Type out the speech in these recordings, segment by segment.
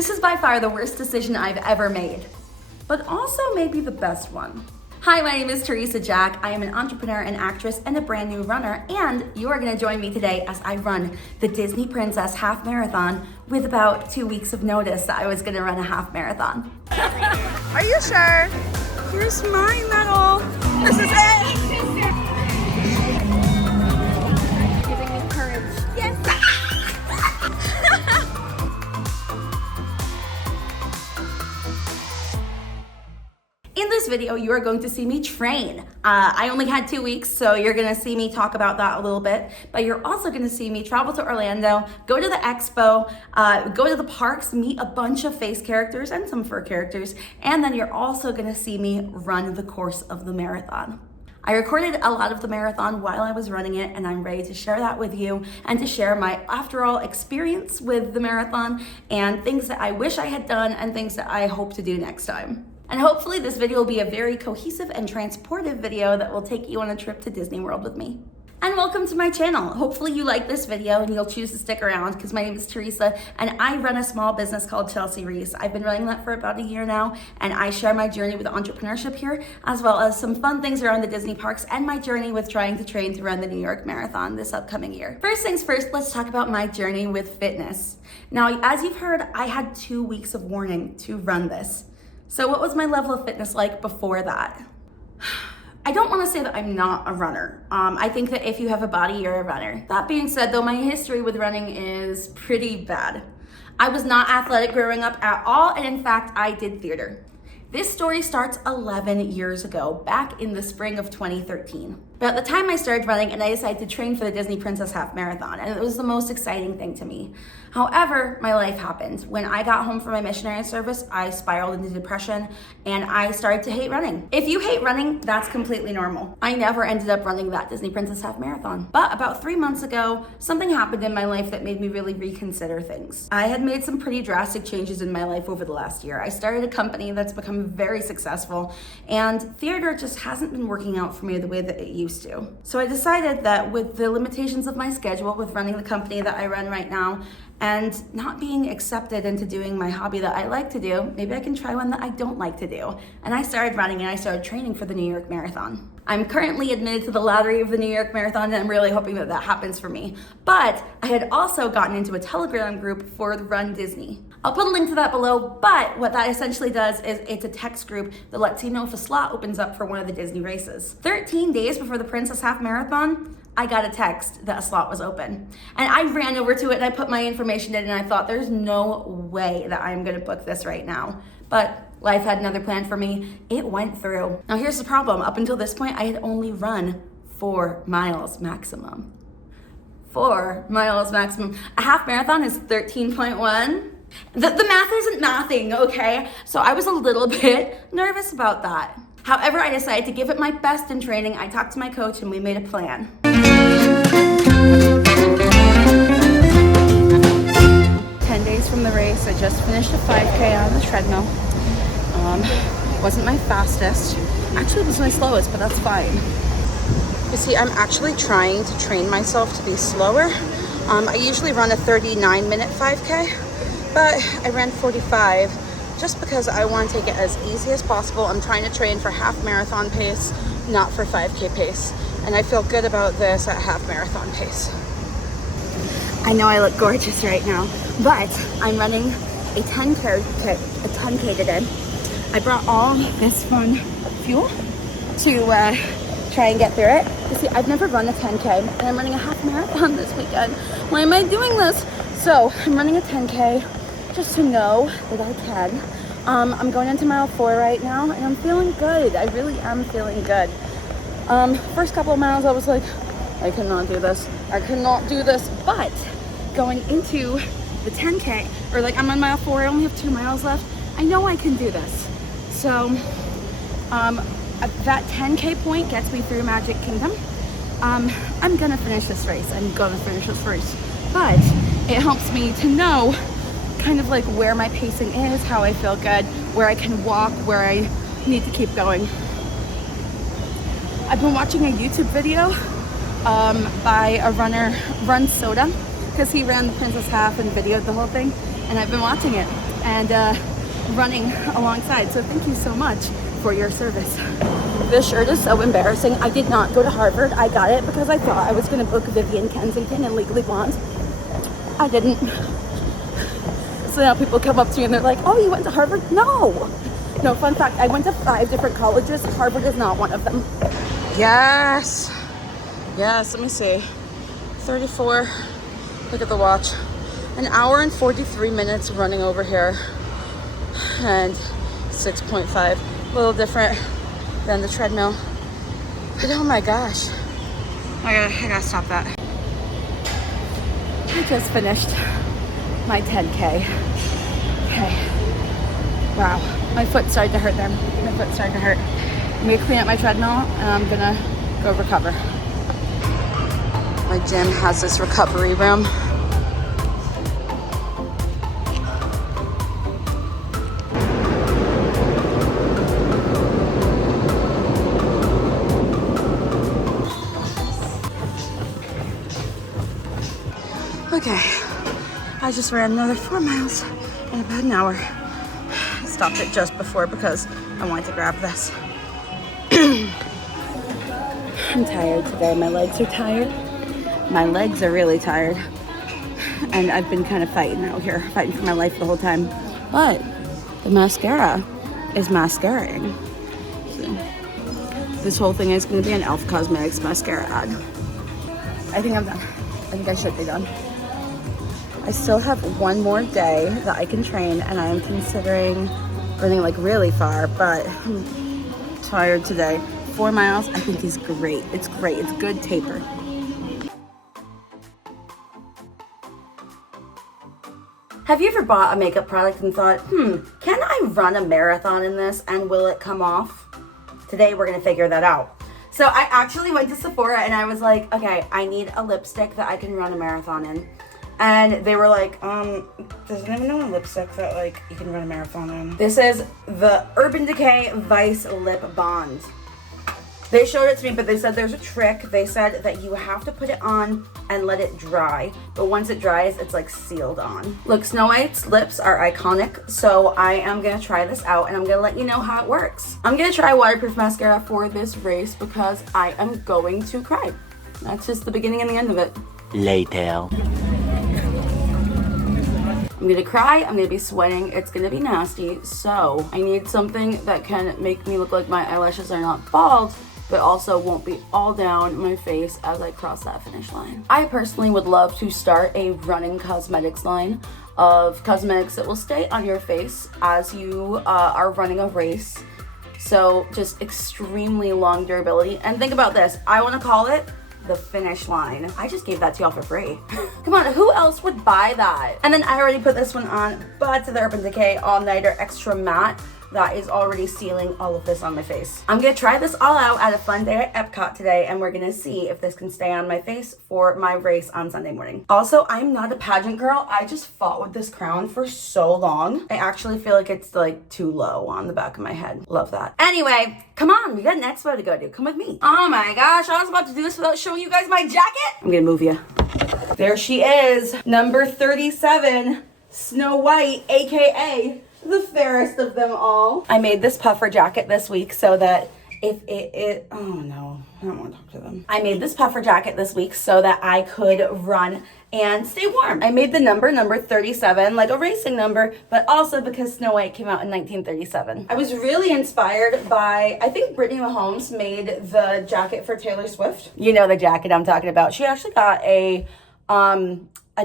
This is by far the worst decision I've ever made, but also maybe the best one. Hi, my name is Teresa Jack. I am an entrepreneur and actress and a brand new runner, and you are gonna join me today as I run the Disney Princess Half Marathon with about 2 weeks of notice that I was gonna run a half marathon. Are you sure? Here's my medal. This is it. Giving me courage. Yes. In this video, you are going to see me train. I only had 2 weeks, so you're gonna see me talk about that a little bit, but you're also gonna see me travel to Orlando, go to the Expo, go to the parks, meet a bunch of face characters and some fur characters, and then you're also gonna see me run the course of the marathon. I recorded a lot of the marathon while I was running it, and I'm ready to share that with you and to share my, after all, experience with the marathon and things that I wish I had done and things that I hope to do next time. And hopefully this video will be a very cohesive and transportive video that will take you on a trip to Disney World with me. And welcome to my channel. Hopefully you like this video and you'll choose to stick around because my name is Teresa and I run a small business called Chelsea Reese. I've been running that for about a year now, and I share my journey with entrepreneurship here, as well as some fun things around the Disney parks and my journey with trying to train to run the New York Marathon this upcoming year. First things first, let's talk about my journey with fitness. Now, as you've heard, I had 2 weeks of warning to run this. So what was my level of fitness like before that? I don't want to say that I'm not a runner. I think that if you have a body, you're a runner. That being said, though, my history with running is pretty bad. I was not athletic growing up at all, and in fact, I did theater. This story starts 11 years ago, back in the spring of 2013. But at the time I started running and I decided to train for the Disney Princess Half Marathon, and it was the most exciting thing to me. However, my life happened. When I got home from my missionary service, I spiraled into depression and I started to hate running. If you hate running, that's completely normal. I never ended up running that Disney Princess Half Marathon. But about 3 months ago, something happened in my life that made me really reconsider things. I had made some pretty drastic changes in my life over the last year. I started a company that's become very successful, and theater just hasn't been working out for me the way that it used to. So I decided that with the limitations of my schedule, with running the company that I run right now, and not being accepted into doing my hobby that I like to do, maybe I can try one that I don't like to do. And I started running and I started training for the New York Marathon. I'm currently admitted to the lottery of the New York Marathon, and I'm really hoping that that happens for me. But I had also gotten into a Telegram group for runDisney. I'll put a link to that below, but what that essentially does is it's a text group that lets you know if a slot opens up for one of the Disney races. 13 days before the Princess Half Marathon, I got a text that a slot was open. And I ran over to it and I put my information in, and I thought, there's no way that I'm gonna book this right now. But life had another plan for me. It went through. Now here's the problem. Up until this point, I had only run 4 miles maximum. 4 miles maximum. A half marathon is 13.1. The math isn't mathing, okay? So I was a little bit nervous about that. However, I decided to give it my best in training. I talked to my coach and we made a plan. 10 days from the race, I just finished a 5K on the treadmill. Wasn't my fastest. Actually, it was my slowest, but that's fine. You see, I'm actually trying to train myself to be slower. I usually run a 39-minute 5K, but I ran 45 just because I want to take it as easy as possible. I'm trying to train for half marathon pace, not for 5K pace. And I feel good about this at half marathon pace. I know I look gorgeous right now, but I'm running a 10K today. I brought all this fun fuel to try and get through it. You see, I've never run a 10K, and I'm running a half marathon this weekend. Why am I doing this? So I'm running a 10K just to know that I can. I'm going into mile 4 right now, and I'm feeling good. I really am feeling good. First couple of miles, I was like, I cannot do this. I cannot do this. But going into the 10K, or like I'm on mile 4, I only have 2 miles left. I know I can do this. So that 10K point gets me through Magic Kingdom. I'm gonna finish this race. But it helps me to know kind of like where my pacing is, how I feel good, where I can walk, where I need to keep going. I've been watching a YouTube video by a runner, Run Soda, because he ran the Princess Half and videoed the whole thing, and I've been watching it. and running alongside. So thank you so much for your service. This shirt is so embarrassing. I did not go to Harvard. I got it because I thought I was going to book Vivian Kensington and Legally Blonde. I didn't. So now people come up to me and they're like, oh, you went to Harvard? No. No, fun fact, I went to 5 different colleges. Harvard is not one of them. Yes. Yes, let me see. 34. Look at the watch. An hour and 43 minutes running over here. And 6.5. A little different than the treadmill. But oh my gosh. I gotta stop that. I just finished my 10K. Okay. Wow. My foot started to hurt there. My foot started to hurt. I'm gonna clean up my treadmill and I'm gonna go recover. My gym has this recovery room. Okay, I just ran another 4 miles in about an hour. I stopped it just before because I wanted to grab this. I'm tired today. My legs are tired. My legs are really tired. And I've been kind of fighting out here, fighting for my life the whole time. But the mascara is mascaraing. So this whole thing is going to be an e.l.f. Cosmetics mascara ad. I think I'm done. I think I should be done. I still have one more day that I can train, and I am considering running like really far, but I'm tired today. 4 miles, I think is great. It's great. It's good taper. Have you ever bought a makeup product and thought, can I run a marathon in this and will it come off? Today we're gonna figure that out. So I actually went to Sephora and I was like, okay, I need a lipstick that I can run a marathon in. And they were like, does anyone know a lipstick that like you can run a marathon in? This is the Urban Decay Vice Lip Bond. They showed it to me, but they said there's a trick. They said that you have to put it on and let it dry. But once it dries, it's like sealed on. Look, Snow White's lips are iconic. So I am gonna try this out and I'm gonna let you know how it works. I'm gonna try waterproof mascara for this race because I am going to cry. That's just the beginning and the end of it. Later. I'm gonna cry, I'm gonna be sweating, it's gonna be nasty. So I need something that can make me look like my eyelashes are not bald, but also won't be all down my face as I cross that finish line. I personally would love to start a running cosmetics line of cosmetics that will stay on your face as you are running a race. So just extremely long durability. And think about this, I wanna call it the finish line. I just gave that to y'all for free. Come on, who else would buy that? And then I already put this one on, but the Urban Decay All Nighter Extra Matte. That is already sealing all of this on my face. I'm gonna try this all out at a fun day at Epcot today, and we're gonna see if this can stay on my face for my race on Sunday morning. Also, I'm not a pageant girl. I just fought with this crown for so long. I actually feel like it's like too low on the back of my head. Love that. Anyway, come on, we got an expo to go to. Come with me. Oh my gosh, I was about to do this without showing you guys my jacket. I'm gonna move you. There she is, number 37, Snow White, AKA the fairest of them all. I made this puffer jacket this week so that if oh no, I don't want to talk to them. I made this puffer jacket this week so that I could run and stay warm. I made the number 37, like a racing number, but also because Snow White came out in 1937. I was really inspired by, I think Brittany Mahomes made the jacket for Taylor Swift. You know the jacket I'm talking about. She actually got a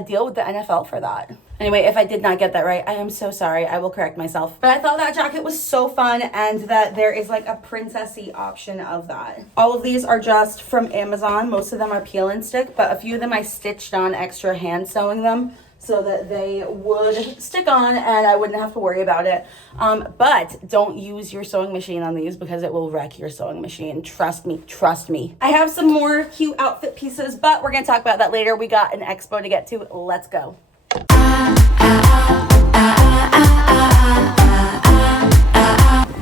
deal with the NFL for that. Anyway, if I did not get that right, I am so sorry. I will correct myself. But I thought that jacket was so fun and that there is like a princessy option of that. All of these are just from Amazon. Most of them are peel and stick, but a few of them I stitched on extra hand sewing them so that they would stick on and I wouldn't have to worry about it. But don't use your sewing machine on these because it will wreck your sewing machine. Trust me, trust me. I have some more cute outfit pieces, but we're gonna talk about that later. We got an expo to get to. Let's go.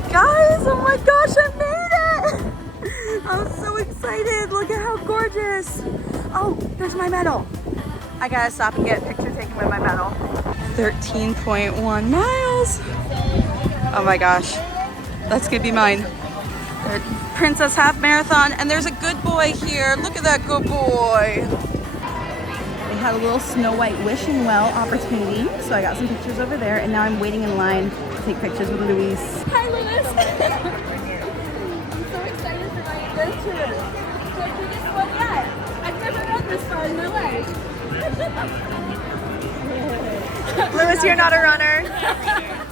Guys, oh my gosh, I made it! I'm so excited. Look at how gorgeous. Oh, there's my medal. I gotta stop and get a picture taken with my medal. 13.1 miles. Oh my gosh, that's gonna be mine. The Princess Half Marathon, and there's a good boy here. Look at that good boy. They had a little Snow White wishing well opportunity, so I got some pictures over there, and now I'm waiting in line to take pictures with Louise. Hi, Louis. I'm so excited for my adventure. It's my biggest one yet. I've never run this far in my life. Louis, you're not a runner.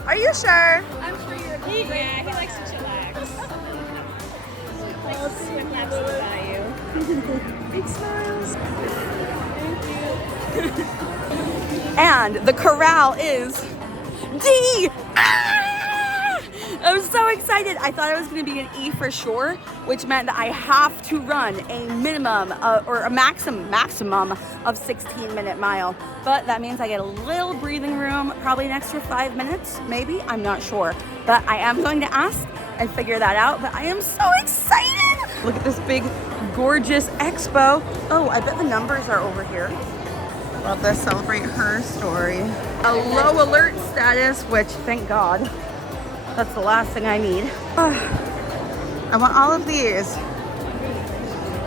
Are you sure? I'm sure you're great. Yeah, he likes to chillax. Likes to swim laps by you. Big smiles. Thank you. And the corral is D. I'm so excited. I thought it was going to be an E for sure, which meant that I have to run a minimum or a maximum of 16-minute mile. But that means I get a little breathing room, probably an extra 5 minutes, maybe. I'm not sure. But I am going to ask and figure that out. But I am so excited. Look at this big, gorgeous expo. Oh, I bet the numbers are over here. Love this, celebrate her story. A low alert status, which thank God. That's the last thing I need. Oh, I want all of these.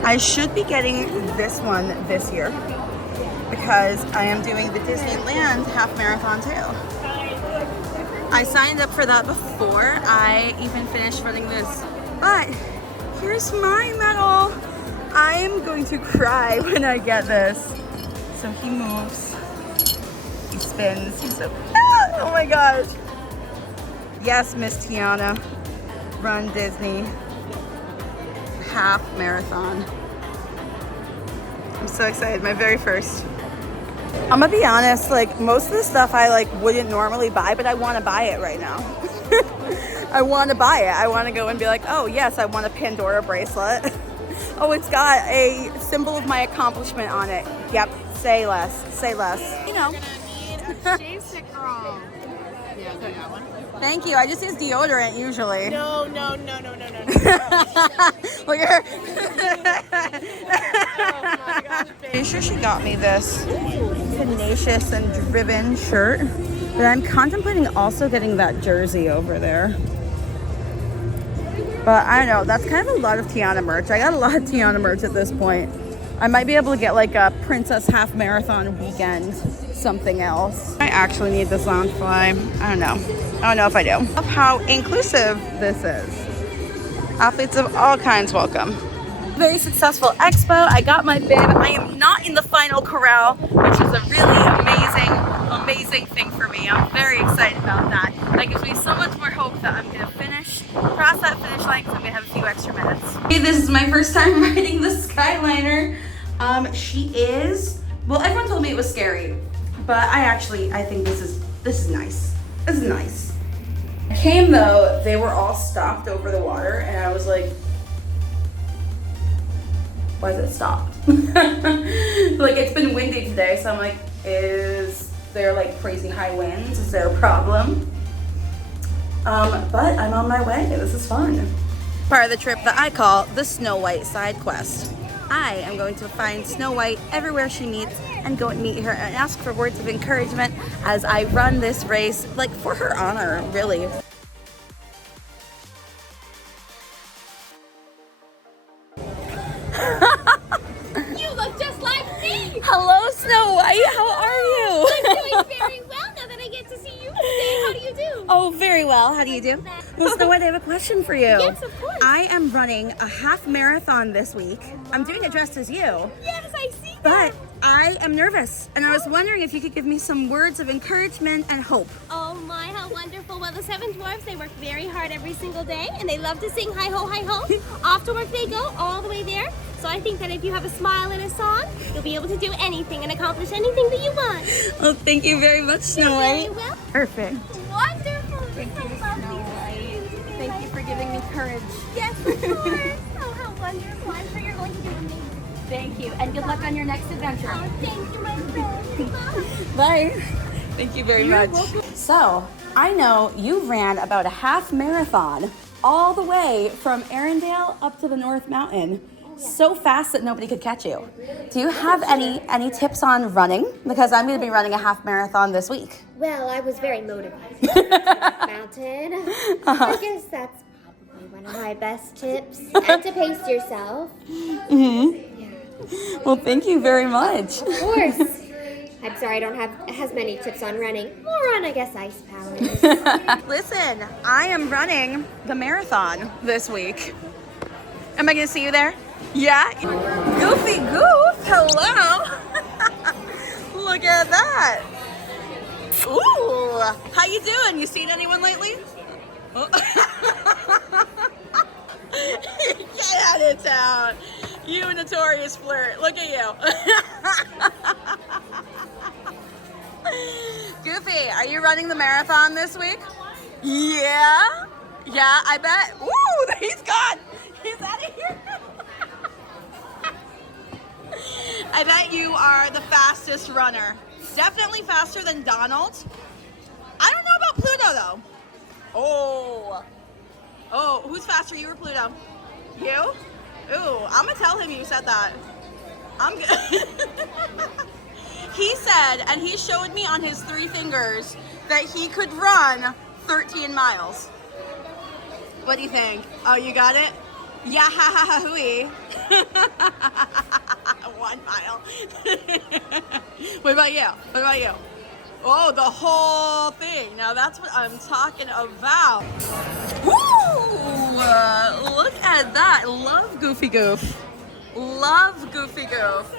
I should be getting this one this year because I am doing the Disneyland half marathon too. I signed up for that before I even finished running this. But here's my medal. I'm going to cry when I get this. So he moves, he spins, he's so, oh my gosh. Yes, Miss Tiana, Run Disney, half marathon. I'm so excited, my very first. I'm gonna be honest, like most of the stuff I wouldn't normally buy, but I wanna buy it right now. I wanna buy it. I wanna go and be like, oh yes, I want a Pandora bracelet. Oh, it's got a symbol of my accomplishment on it. Yep, say less, say less. You know. You're gonna need a shave stick girl. Yeah, so that one. Thank you. I just use deodorant usually. No. Look at her. Oh my gosh, babe. Pretty sure she got me this tenacious and driven shirt, but I'm contemplating also getting that jersey over there. But I don't know. That's kind of a lot of Tiana merch. I got a lot of Tiana merch at this point. I might be able to get like a Princess Half Marathon weekend something else. I actually need this Loungefly. I don't know if I do. Love how inclusive this is. Athletes of all kinds welcome. Very successful expo. I got my bib. I am not in the final corral, which is a really amazing thing for me. I'm very excited about that. That gives me so much more hope that I'm gonna cross that finish line because I'm gonna have a few extra minutes. Hey, this is my first time riding the Skyliner. She is, well, everyone told me it was scary, but I think this is nice. This is nice. I came though, they were all stopped over the water and I was like, why is it stopped? Like it's been windy today, so I'm like, is there like crazy high winds? Is there a problem? But I'm on my way. This is fun. Part of the trip that I call the Snow White side quest. I am going to find Snow White everywhere she meets and go and meet her and ask for words of encouragement as I run this race, like for her honor, really. You look just like me. Hello, Snow White. How are you? I'm doing very well now that I get to see you today. How do you do? Oh, very well. How do you do? Well, Snow White, I have a question for you. Yes, of course. I am running a half marathon this week. I'm doing it dressed as you. Yes, I see But that. I am nervous, and I was wondering if you could give me some words of encouragement and hope. Oh my, how wonderful. Well, the Seven Dwarfs, they work very hard every single day, and they love to sing hi ho, hi ho. Off to work they go, all the way there. So I think that if you have a smile and a song, you'll be able to do anything and accomplish anything that you want. Well, thank you very much, Snow White. Very well. Perfect. Wonderful. Thank you, So Snow lovely. White. Thank you for giving me courage. Yes, of course. Oh, how wonderful. I'm sure you're going to do amazing. Thank you, and good luck on your next adventure. Oh, thank you, my friend. Bye. Thank you very much. So, I know you ran about a half marathon all the way from Arendelle up to the North Mountain. so fast that nobody could catch you. Do you have any tips on running? Because I'm going to be running a half marathon this week. Well, I was very motivated to this mountain. I guess that's probably one of my best tips. And to pace yourself. Well, thank you very much. Of course. I'm sorry I don't have as many tips on running. More on, I guess, ice powers. Listen, I am running the marathon this week. Am I going to see you there? Yeah? Goofy Goof, hello. Look at that. Ooh, how you doing? You seen anyone lately? Oh. Get out of town. You notorious flirt. Look at you. Goofy, are you running the marathon this week? Yeah? Yeah, I bet. Ooh, he's gone. He's out of here. I bet you are the fastest runner. Definitely faster than Donald. I don't know about Pluto though. Oh, who's faster, you or Pluto? You? Ooh, I'm gonna tell him you said that. I'm good. He said, and he showed me on his 3 fingers, that he could run 13 miles. What do you think? Oh, you got it? Yeah, ha ha ha hooey. 1 mile. What about you? What about you? Oh, the whole thing. Now that's what I'm talking about. Woo! Look at that. Love Goofy Goof. Love Goofy Goof.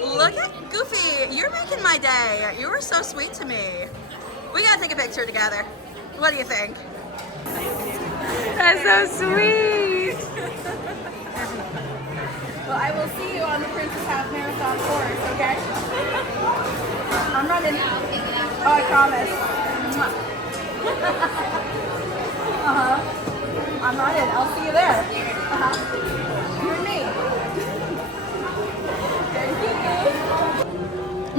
Look at Goofy. You're making my day. You were so sweet to me. We gotta take a picture together. What do you think? That's so sweet. Well, I will see you on the Princess Half Marathon course, okay? I'm running. Oh, I promise. I'm running. I'll see you there. You and me.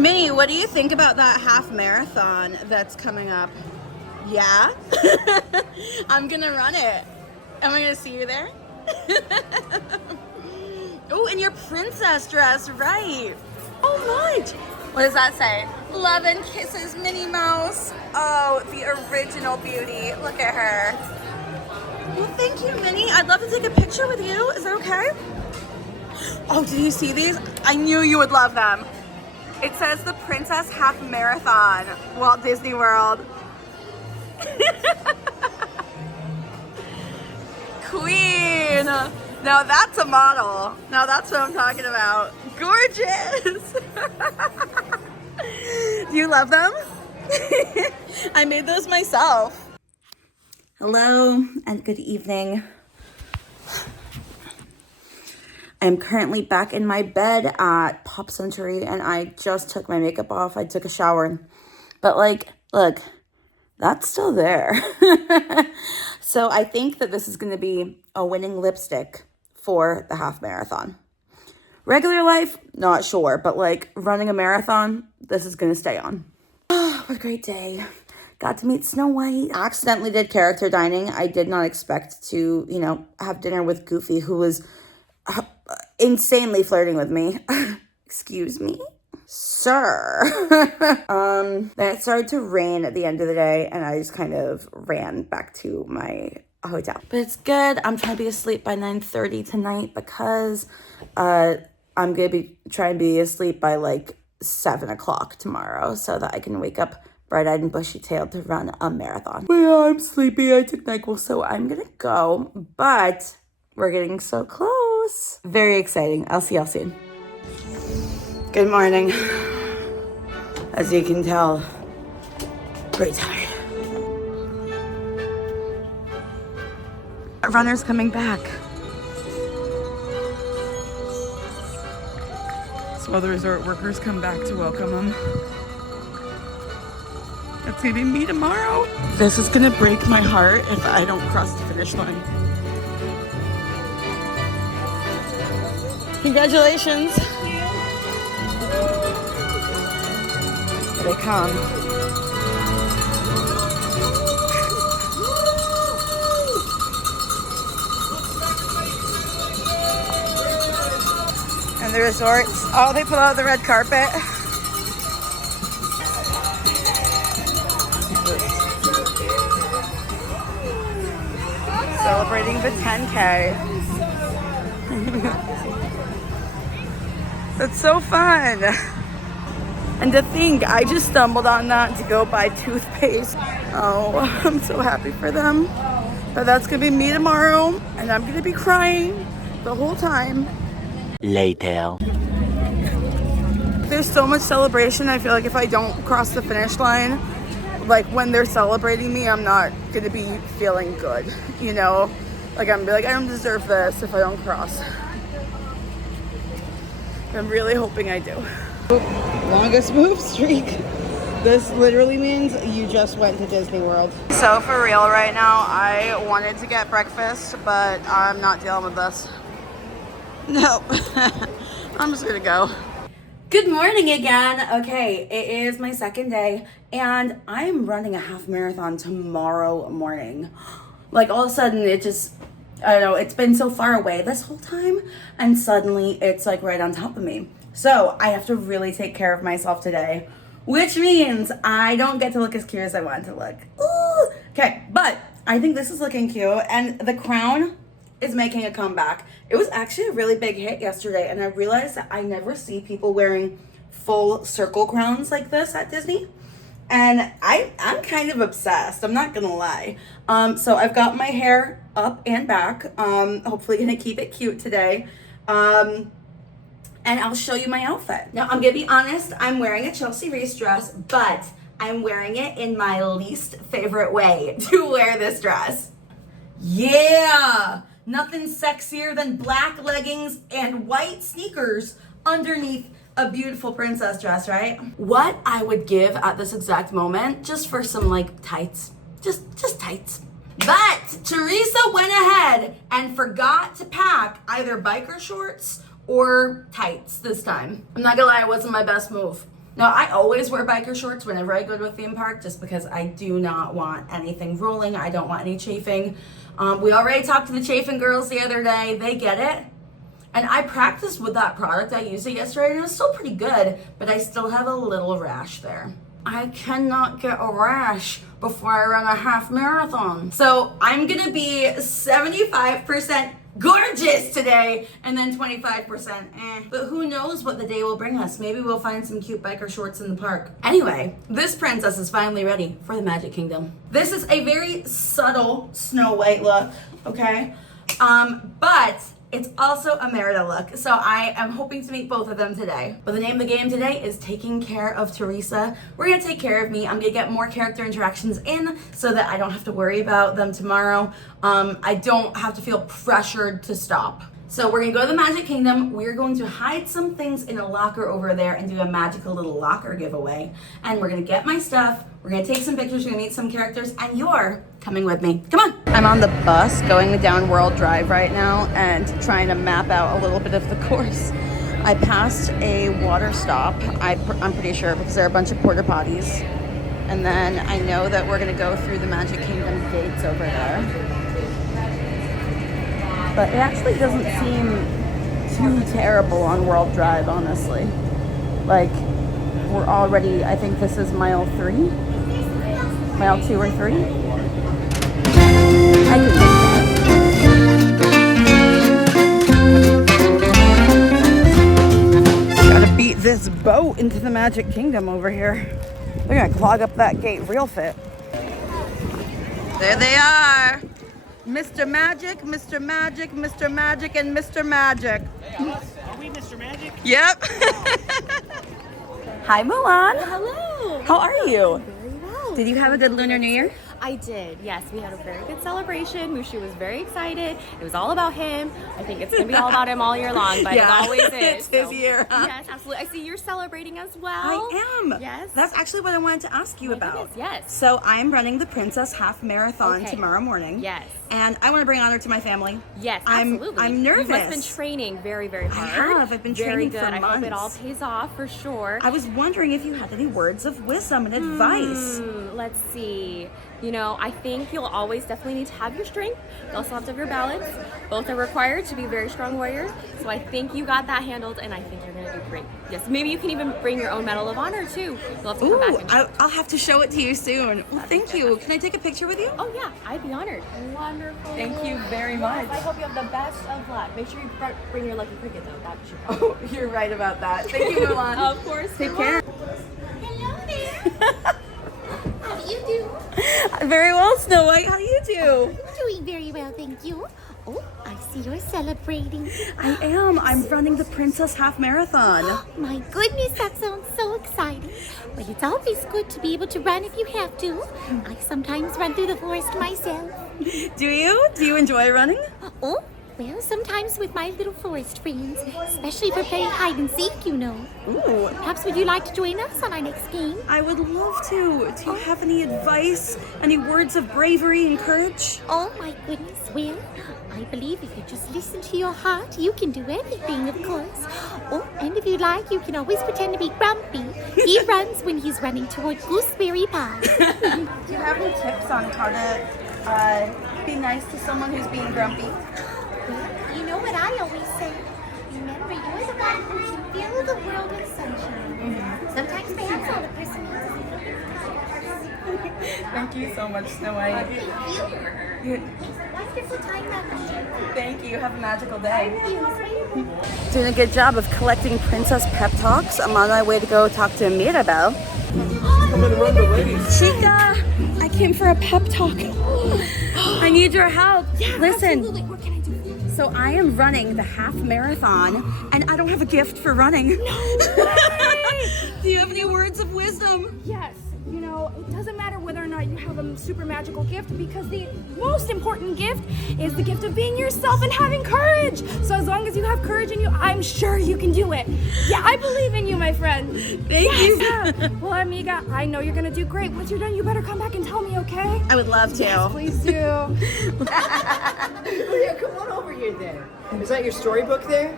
Minnie, what do you think about that half marathon that's coming up? Yeah? I'm gonna run it. Am I gonna see you there? Oh, in your princess dress, right? Oh, much. What does that say? Love and kisses, Minnie Mouse. Oh, the original beauty. Look at her. Well, thank you, Minnie. I'd love to take a picture with you. Is that okay? Oh, did you see these? I knew you would love them. It says the Princess Half Marathon, Walt Disney World. Queen. Now that's a model. Now that's what I'm talking about. Gorgeous. Do you love them? I made those myself. Hello and good evening. I'm currently back in my bed at Pop Century and I just took my makeup off. I took a shower. But like, look, that's still there. So I think that this is going to be a winning lipstick for the half marathon. Regular life, not sure, but like running a marathon, this is going to stay on. Oh, what a great day. Got to meet Snow White. Accidentally did character dining. I did not expect to, have dinner with Goofy, who was insanely flirting with me. Excuse me? Sir. Then it started to rain at the end of the day and I just kind of ran back to my hotel. But it's good. I'm trying to be asleep by 9:30 tonight because I'm going to be trying to be asleep by like 7 o'clock tomorrow so that I can wake up bright-eyed and bushy-tailed to run a marathon. But yeah, I'm sleepy. I took NyQuil, so I'm going to go. But we're getting so close. Very exciting. I'll see y'all soon. Good morning. As you can tell, pretty tired. Runner's coming back. So all the resort workers come back to welcome him. That's gonna be me tomorrow. This is gonna break my heart if I don't cross the finish line. Congratulations. Here they come. And the resorts, oh, they put out the red carpet. Celebrating the 10K. That's so fun. And to think, I just stumbled on that to go buy toothpaste. Oh, I'm so happy for them. But that's gonna be me tomorrow, and I'm gonna be crying the whole time. Later. There's so much celebration. I feel like if I don't cross the finish line, like when they're celebrating me, I'm not gonna be feeling good, you know? Like I'm gonna be like, I don't deserve this if I don't cross. I'm really hoping I do. Longest move streak. This literally means you just went to Disney World. So for real right now, I wanted to get breakfast, but I'm not dealing with this. No, I'm just gonna go. Good morning again. Okay, it is my second day and I'm running a half marathon tomorrow morning. Like all of a sudden it just, I don't know, it's been so far away this whole time and suddenly it's like right on top of me. So I have to really take care of myself today, which means I don't get to look as cute as I want to look. Ooh. Okay, but I think this is looking cute and the crown is making a comeback. It was actually a really big hit yesterday and I realized that I never see people wearing full circle crowns like this at Disney. And I'm kind of obsessed, I'm not gonna lie. So I've got my hair up and back. Hopefully gonna keep it cute today. And I'll show you my outfit. Now I'm gonna be honest, I'm wearing a Chelsea Reese dress, but I'm wearing it in my least favorite way to wear this dress. Yeah! Nothing sexier than black leggings and white sneakers underneath a beautiful princess dress, right? What I would give at this exact moment, just for some like tights, just tights. But Teresa went ahead and forgot to pack either biker shorts or tights this time. I'm not gonna lie, it wasn't my best move. Now, I always wear biker shorts whenever I go to a theme park just because I do not want anything rolling. I don't want any chafing. We already talked to the chafing girls the other day. They get it. And I practiced with that product. I used it yesterday and it was still pretty good, but I still have a little rash there. I cannot get a rash before I run a half marathon. So I'm gonna be 75% gorgeous today and then 25% eh. But who knows what the day will bring us. Maybe we'll find some cute biker shorts in the park. Anyway, this princess is finally ready for the Magic Kingdom. This is a very subtle Snow White look, okay? But it's also a Merida look, so I am hoping to meet both of them today. But the name of the game today is taking care of Teresa. We're gonna take care of me. I'm gonna get more character interactions in so that I don't have to worry about them tomorrow. I don't have to feel pressured to stop. So we're gonna go to the Magic Kingdom. We're going to hide some things in a locker over there and do a magical little locker giveaway. And we're gonna get my stuff. We're gonna take some pictures, we're gonna meet some characters, and you're coming with me. Come on. I'm on the bus going down World Drive right now and trying to map out a little bit of the course. I passed a water stop, I'm pretty sure, because there are a bunch of porta potties. And then I know that we're gonna go through the Magic Kingdom gates over there. But it actually doesn't seem too terrible on World Drive, honestly. Like, we're already, I think this is mile 3? Mile 2 or 3? I could make that. Gotta beat this boat into the Magic Kingdom over here. They're gonna clog up that gate real fit. There they are. Mr. Magic, Mr. Magic, Mr. Magic, and Mr. Magic. Hey, are we Mr. Magic? Yep. Hi, Milan. Hello. How are you? Very well. Did you have a good Lunar New Year? I did. Yes, we had a very good celebration. Mushu was very excited. It was all about him. I think it's gonna be all about him all year long, but it always is. It's his year. Huh? Yes, absolutely. I see you're celebrating as well. I am. Yes. That's actually what I wanted to ask you My about. goodness, yes. So I'm running the Princess Half Marathon Okay. tomorrow morning. Yes. And I want to bring honor to my family. Yes, I'm absolutely. nervous. You must have been training very, very hard. have. I've been very training good. for I hope it all months. pays off for sure. I was wondering if you had any words of wisdom and advice. let's see. You know, I think you'll always definitely need to have your strength. You also have to have your balance. Both are required to be very strong warriors. So I think you got that handled, and I think you're gonna do great. Yes, maybe you can even bring your own Medal of Honor too. You'll have to come back and I'll have to show it to you soon. Well, thank you. Can I take a picture with you? Oh yeah, I'd be honored. Wonderful. Thank you very much. I hope you have the best of luck. Make sure you bring your lucky cricket though. That should Oh, you're right about that. Thank you, Milan. Of course. Take care. Hello there. How do you do? Very well, Snow White. How do you do? Doing very well, thank you. Oh, I see you're celebrating. I am. I'm running the Princess Half Marathon. My goodness, that sounds so exciting. But it's always good to be able to run if you have to. I sometimes run through the forest myself. Do you? Do you enjoy running? Oh, well, sometimes with my little forest friends, especially for playing hide and seek, you know. Ooh, Perhaps would you like to join us on our next game? I would love to. Do you have any advice? Any words of bravery and courage? Oh my goodness, well, I believe if you just listen to your heart, you can do anything, of course. Oh, and if you'd like, you can always pretend to be grumpy. He runs when he's running toward gooseberry pie. Do you have any tips on how to be nice to someone who's being grumpy? You know what I always say? Remember, you're the one who can fill the world with sunshine. Sometimes perhaps all the person needs is a little bit of kindness. Thank you so much, Snow White. Thank you. It's a wonderful time out. Thank you. Have a magical day. You. Doing a good job of collecting princess pep talks. I'm on my way to go talk to Mirabelle. Come and run the race. Chica, I came for a pep talk. I need your help. Listen. Absolutely. What can I do for you? So I am running the half marathon, and I don't have a gift for running. No way! Do you have any words of wisdom? Yes, you know, it doesn't matter whether or not you have a super magical gift, because the most important gift is the gift of being yourself and having courage. So as long as you have courage in you, I'm sure you can do it. Yeah, I believe in you, my friend. Thank you. Yeah. Well, amiga, I know you're gonna do great. Once you're done, you better come back and tell me, okay? I would love to. Please do. Oh yeah, come on over here then. Is that your storybook there?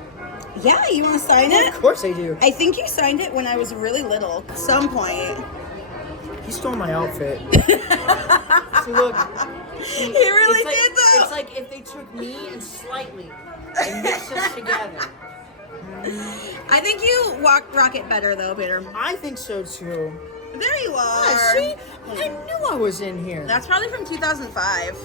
Yeah, you want to sign Of course I do. I think you signed it when I was really little. At some point. He stole my outfit. See, look. He really it's like, did though. It's like if they took me and slightly and mixed us together. I think you rock it better though, Peter. I think so too. There you are. Yeah, see? I knew I was in here. That's probably from 2005.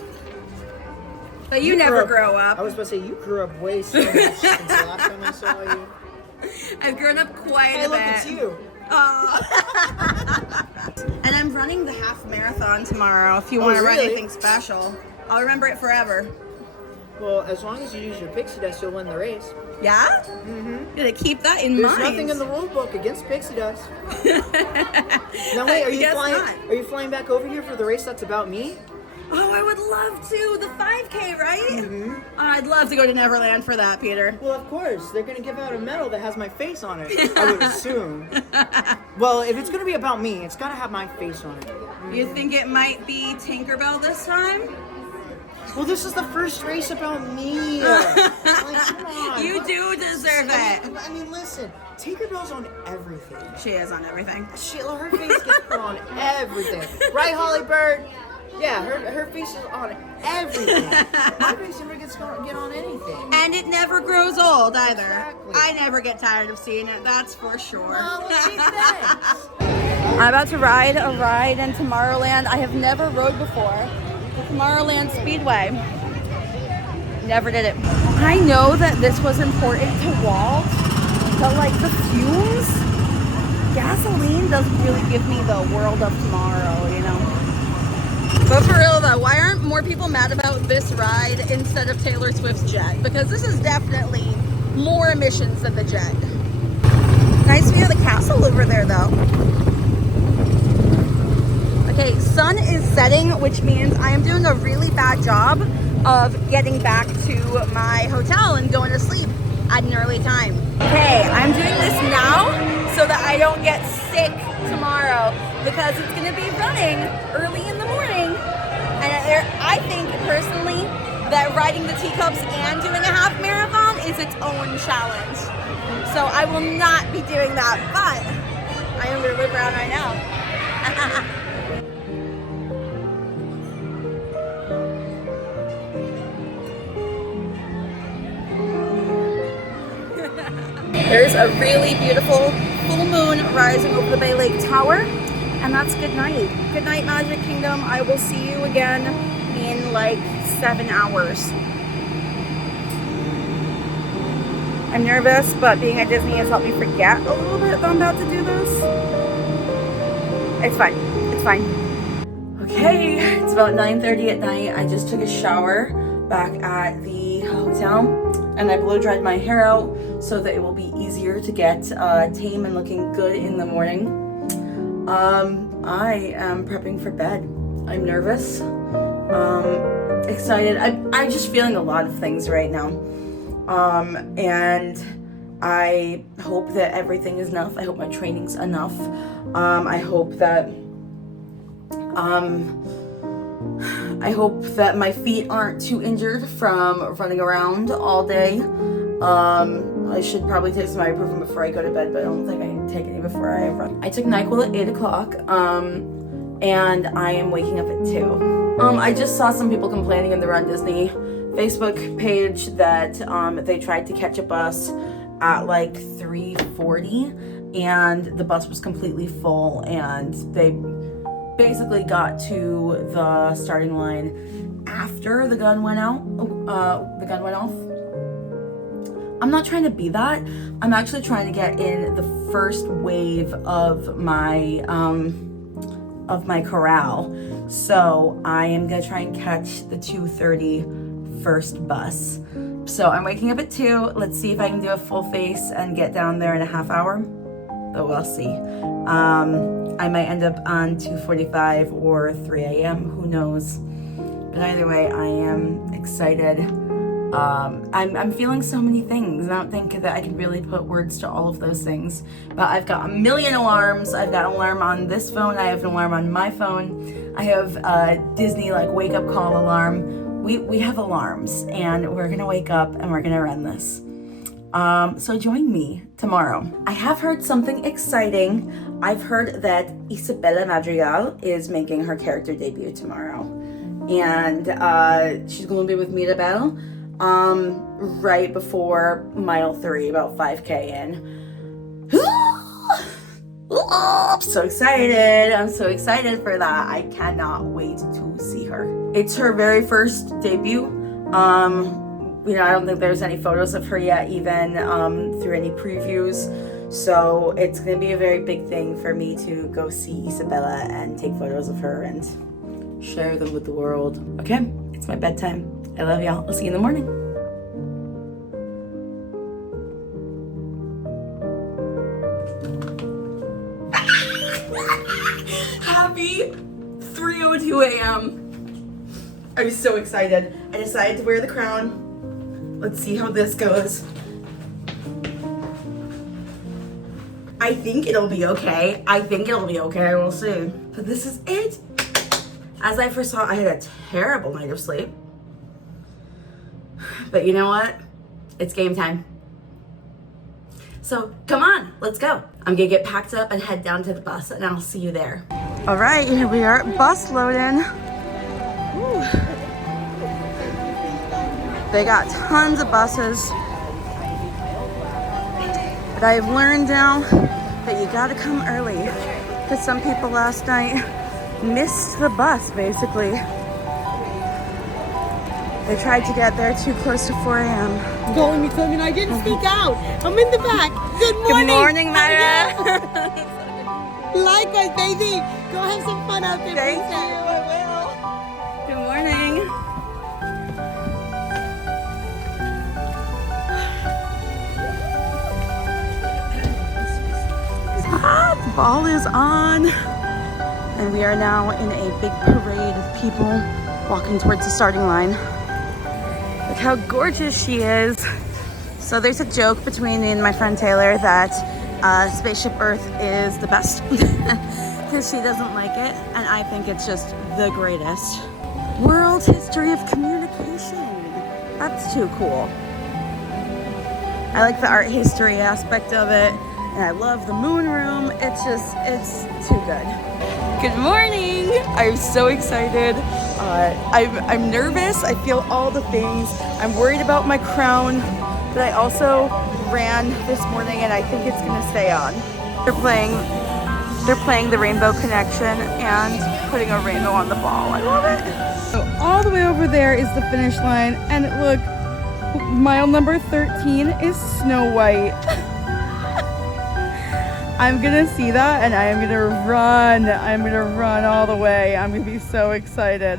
But you never grow up. I was about to say, you grew up way so much since the last time I saw you. I've grown up quite Hey, a look, bit. it's you. And I'm running the half marathon tomorrow. If you want to run really? anything special, I'll remember it forever. Well, as long as you use your pixie dust, you'll win the race. Yeah? Mm-hmm. Gotta keep that in There's mind. nothing in the rule book against pixie dust. Now wait, are you Guess flying? not. Are you flying back over here for the race that's about me? Oh, I would love to. The 5K, right? Mm-hmm. I'd love to go to Neverland for that, Peter. Well, of course. They're gonna give out a medal that has my face on it. I would assume. Well, if it's gonna be about me, it's gotta have my face on it. You think it might be Tinkerbell this time? Well, this is the first race about me. Like, come on. You do deserve it. I mean, listen. Tinkerbell's on everything. She is on everything. Sheila, her face gets put on everything. Right, Holly Bird? Yeah, her face is on everything. My face never gets to get on anything. And it never grows old either. Exactly. I never get tired of seeing it, that's for sure. Well, gee, thanks. I'm about to ride a ride in Tomorrowland I have never rode before. The Tomorrowland Speedway. Never did it. I know that this was important to Walt, but like the fumes, gasoline doesn't really give me the world of tomorrow, you know? But for real though, why aren't more people mad about this ride instead of Taylor Swift's jet? Because this is definitely more emissions than the jet. Nice view of the castle over there though. Okay, sun is setting, which means I am doing a really bad job of getting back to my hotel and going to sleep at an early time. Okay, I'm doing this now so that I don't get sick tomorrow because it's gonna be running early in the morning. And I think personally that riding the teacups and doing a half marathon is its own challenge. So I will not be doing that, but I am gonna whip around right now. There's a really beautiful full moon rising over the Bay Lake Tower, and that's good night. Good night, Magic Kingdom. I will see you again in like 7 hours. I'm nervous, but being at Disney has helped me forget a little bit that I'm about to do this. It's fine. It's fine. Okay, it's about 9:30 at night. I just took a shower back at the hotel, and I blow dried my hair out so that it will be easier to get tame and looking good in the morning. I am prepping for bed. I'm nervous, excited. I'm just feeling a lot of things right now. And I hope that everything is enough. I hope my training's enough. I hope that my feet aren't too injured from running around all day. I should probably take some ibuprofen before I go to bed, but I don't think I can take any before I run. I took NyQuil at 8 o'clock, and I am waking up at 2. I just saw some people complaining in the runDisney Facebook page that they tried to catch a bus at like 3:40, and the bus was completely full, and they basically got to the starting line after the gun went out. The gun went off. I'm not trying to be that. I'm actually trying to get in the first wave of my corral. So I am gonna try and catch the 2:30 first bus. So I'm waking up at 2. Let's see if I can do a full face and get down there in a half hour. But we'll see. I might end up on 2:45 or 3 a.m. Who knows? But either way, I am excited. I'm feeling so many things. I don't think that I can really put words to all of those things. But I've got a million alarms. I've got an alarm on this phone. I have an alarm on my phone. I have a Disney like wake up call alarm. We have alarms, and we're gonna wake up and we're gonna run this. So join me tomorrow. I have heard something exciting. I've heard that Isabella Madrigal is making her character debut tomorrow. And she's gonna be with Mirabelle right before mile 3, about 5K in. I'm so excited. I'm so excited for that. I cannot wait to see her. It's her very first debut. I don't think there's any photos of her yet, even through any previews. So it's gonna be a very big thing for me to go see Isabella and take photos of her and share them with the world. Okay, it's my bedtime. I love y'all. I'll see you in the morning. Happy 3:02 a.m. I'm so excited. I decided to wear the crown. Let's see how this goes. I think it'll be okay. We'll see. But this is it. As I first saw, I had a terrible night of sleep. But you know what? It's game time. So come on, let's go. I'm gonna get packed up and head down to the bus, and I'll see you there. All right, here we are at bus loading. Woo. They got tons of buses. But I've learned now that you gotta come early, because some people last night missed the bus, basically. They tried to get there too close to 4 a.m. Going me coming, I didn't sneak out. I'm in the back. Good morning. Good morning, Maya. Likewise, baby. Go have some fun out there. Thank princess. you, I will. Good morning. The ball is on. And we are now in a big parade of people walking towards the starting line. Look how gorgeous she is. So there's a joke between me and my friend Taylor that Spaceship Earth is the best because she doesn't like it, and I think it's just the greatest. World history of communication. That's too cool. I like the art history aspect of it, and I love the moon room. It's too good. Good morning. I'm so excited. I'm nervous. I feel all the things. I'm worried about my crown, but I also ran this morning and I think it's gonna stay on. They're playing the Rainbow Connection and putting a rainbow on the ball. I love it. So all the way over there is the finish line, and look, mile number 13 is Snow White. I'm gonna see that and I am gonna run. I'm gonna run all the way. I'm gonna be so excited.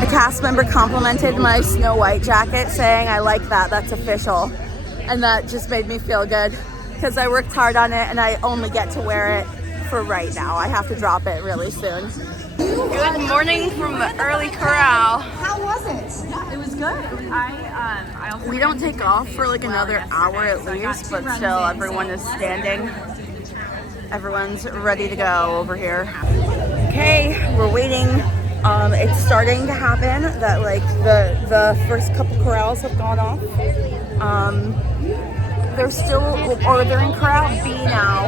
A cast member complimented my Snow White jacket, saying I like that, that's official. And that just made me feel good because I worked hard on it and I only get to wear it for right now. I have to drop it really soon. Good morning from the early corral. How was it? It was good. I also We don't take off for like another hour at least, but still everyone is standing. Everyone's ready to go over here. Okay, we're waiting. It's starting to happen that like the first couple corrals have gone off. They're still, or they're in corral B now,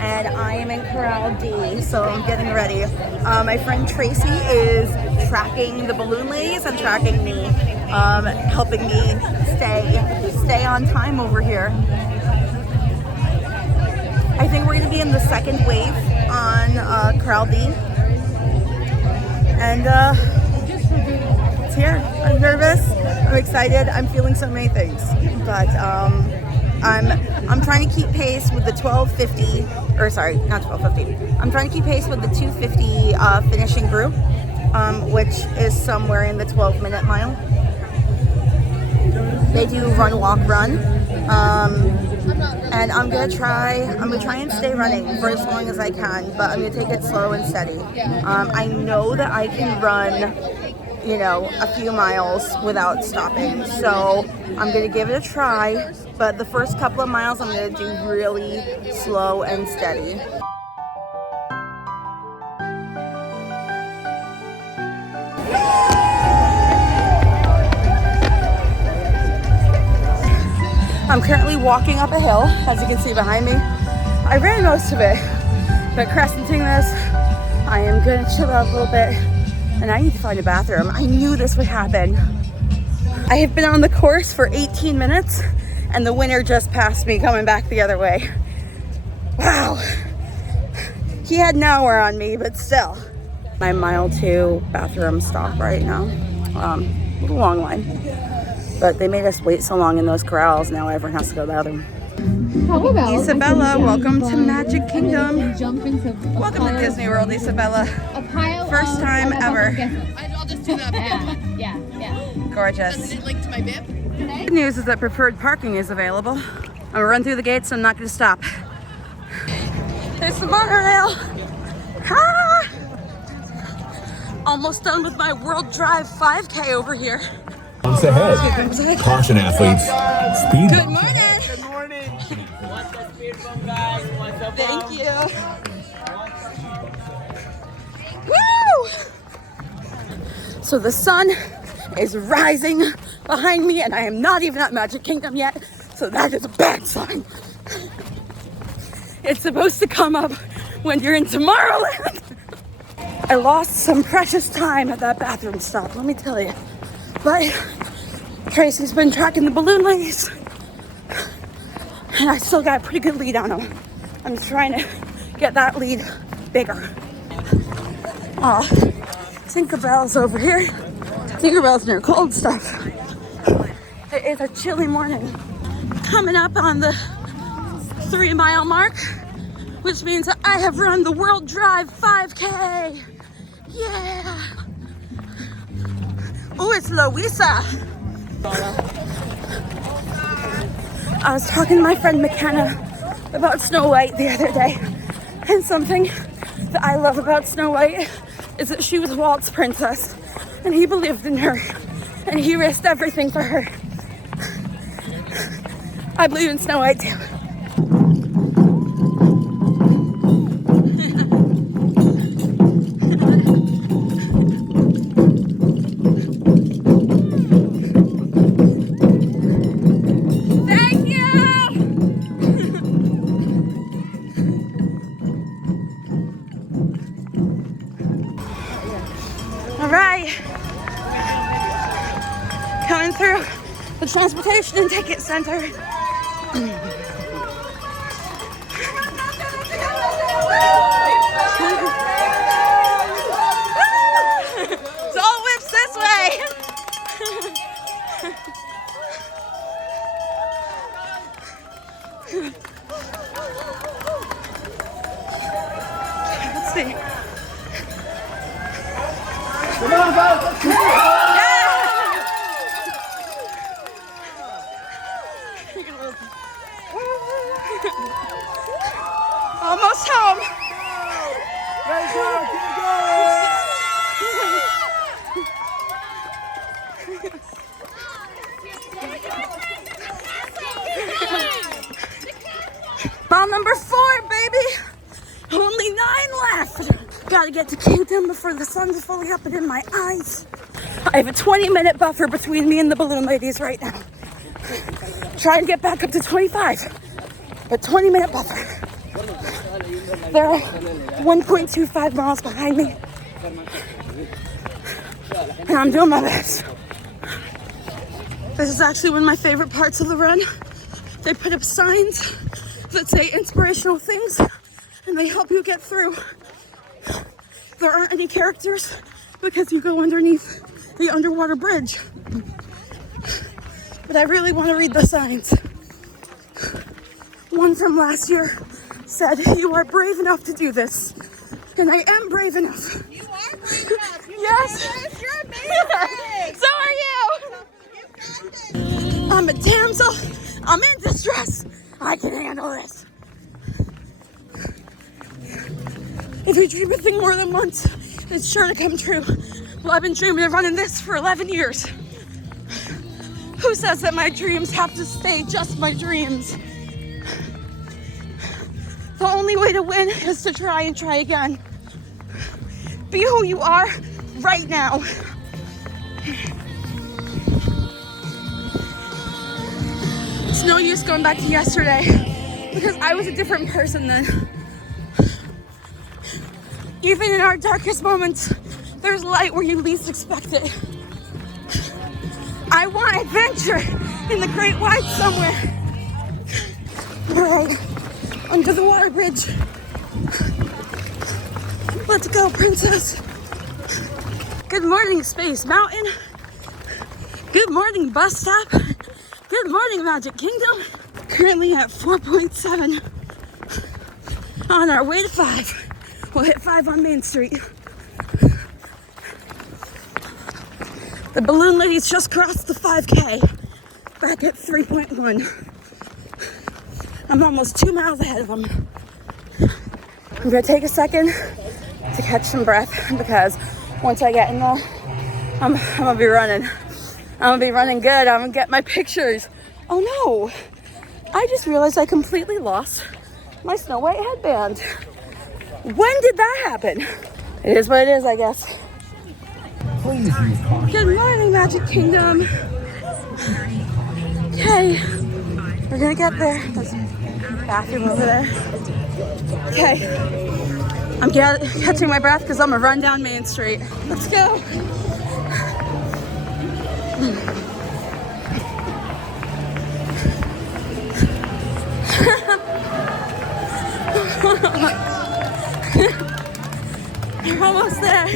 and I am in corral D, so I'm getting ready. My friend Tracy is tracking the balloon ladies and tracking me, helping me stay on time over here. I think we're gonna be in the second wave on corral D. And it's here. I'm nervous, I'm excited, I'm feeling so many things. But I'm trying to keep pace with the 1250, or sorry, not 1250. I'm trying to keep pace with the 250 finishing group, which is somewhere in the 12-minute mile. They do run, walk, run. And I'm gonna try and stay running for as long as I can, but I'm gonna take it slow and steady. I know that I can run, you know, a few miles without stopping, so I'm gonna give it a try, but the first couple of miles I'm gonna do really slow and steady. I'm currently walking up a hill, as you can see behind me. I ran most of it, but crescenting this, I am gonna chill out a little bit, and I need to find a bathroom. I knew this would happen. I have been on the course for 18 minutes, and the winner just passed me coming back the other way. Wow. He had an hour on me, but still. My mile 2 bathroom stop right now. A little long line. But they made us wait so long in those corrals, now everyone has to go to the bathroom. Isabella, welcome to Magic Kingdom. Welcome to Disney World, Isabella. First time ever. I'll just do that. Yeah. Gorgeous. Doesn't it link to my bib? Good news is that preferred parking is available. I'm gonna run through the gates, so I'm not gonna stop. There's the monorail. Ah! Almost done with my World Drive 5K over here. Months ahead. Caution athletes. Speed. Good morning. Good morning. What's the speed bump, guys? What's the Thank you. Woo! So the sun is rising behind me, and I am not even at Magic Kingdom yet, so that is a bad sign. It's supposed to come up when you're in Tomorrowland. I lost some precious time at that bathroom stop, let me tell you. But Tracy's been tracking the balloon ladies, and I still got a pretty good lead on them. I'm just trying to get that lead bigger. Tinkerbell's over here. Tinkerbell's near cold stuff. It is a chilly morning. Coming up on the 3-mile mark, which means that I have run the World Drive 5K. Yeah. Oh, it's Louisa. I was talking to my friend McKenna about Snow White the other day, and something that I love about Snow White is that she was Walt's princess, and he believed in her, and he risked everything for her. I believe in Snow White too. Transportation and Ticket Center. It's all whips this way. Let's see. Come on, folks. Almost home. Let's go. Keep going. Mile number 4, baby. Only 9 left. Gotta get to Kingdom before the sun's fully up and in my eyes. I have a 20-minute buffer between me and the balloon ladies right now. Trying to get back up to 25, but 20-minute buffer. They're 1.25 miles behind me, and I'm doing my best. This is actually one of my favorite parts of the run. They put up signs that say inspirational things, and they help you get through. There aren't any characters because you go underneath the underwater bridge. But I really want to read the signs. One from last year said, "You are brave enough to do this." And I am brave enough. You are brave enough. Yes. You're amazing. So are you. I'm a damsel. I'm in distress. I can handle this. If you dream a thing more than once, it's sure to come true. Well, I've been dreaming of running this for 11 years. Who says that my dreams have to stay just my dreams? The only way to win is to try and try again. Be who you are right now. It's no use going back to yesterday because I was a different person then. Even in our darkest moments, there's light where you least expect it. I want adventure in the great wide somewhere. Right under the water bridge. Let's go, princess. Good morning, Space Mountain. Good morning, bus stop. Good morning, Magic Kingdom. Currently at 4.7 on our way to 5. We'll hit 5 on Main Street. The balloon ladies just crossed the 5K, back at 3.1. I'm almost 2 miles ahead of them. I'm gonna take a second to catch some breath because once I get in the, I'm gonna be running. I'm gonna be running good. I'm gonna get my pictures. Oh no, I just realized I completely lost my Snow White headband. When did that happen? It is what it is, I guess. Good morning, Magic Kingdom. Okay, we're gonna get there. There's a bathroom over there. Okay, I'm catching my breath because I'm gonna run down Main Street. Let's go. We're almost there.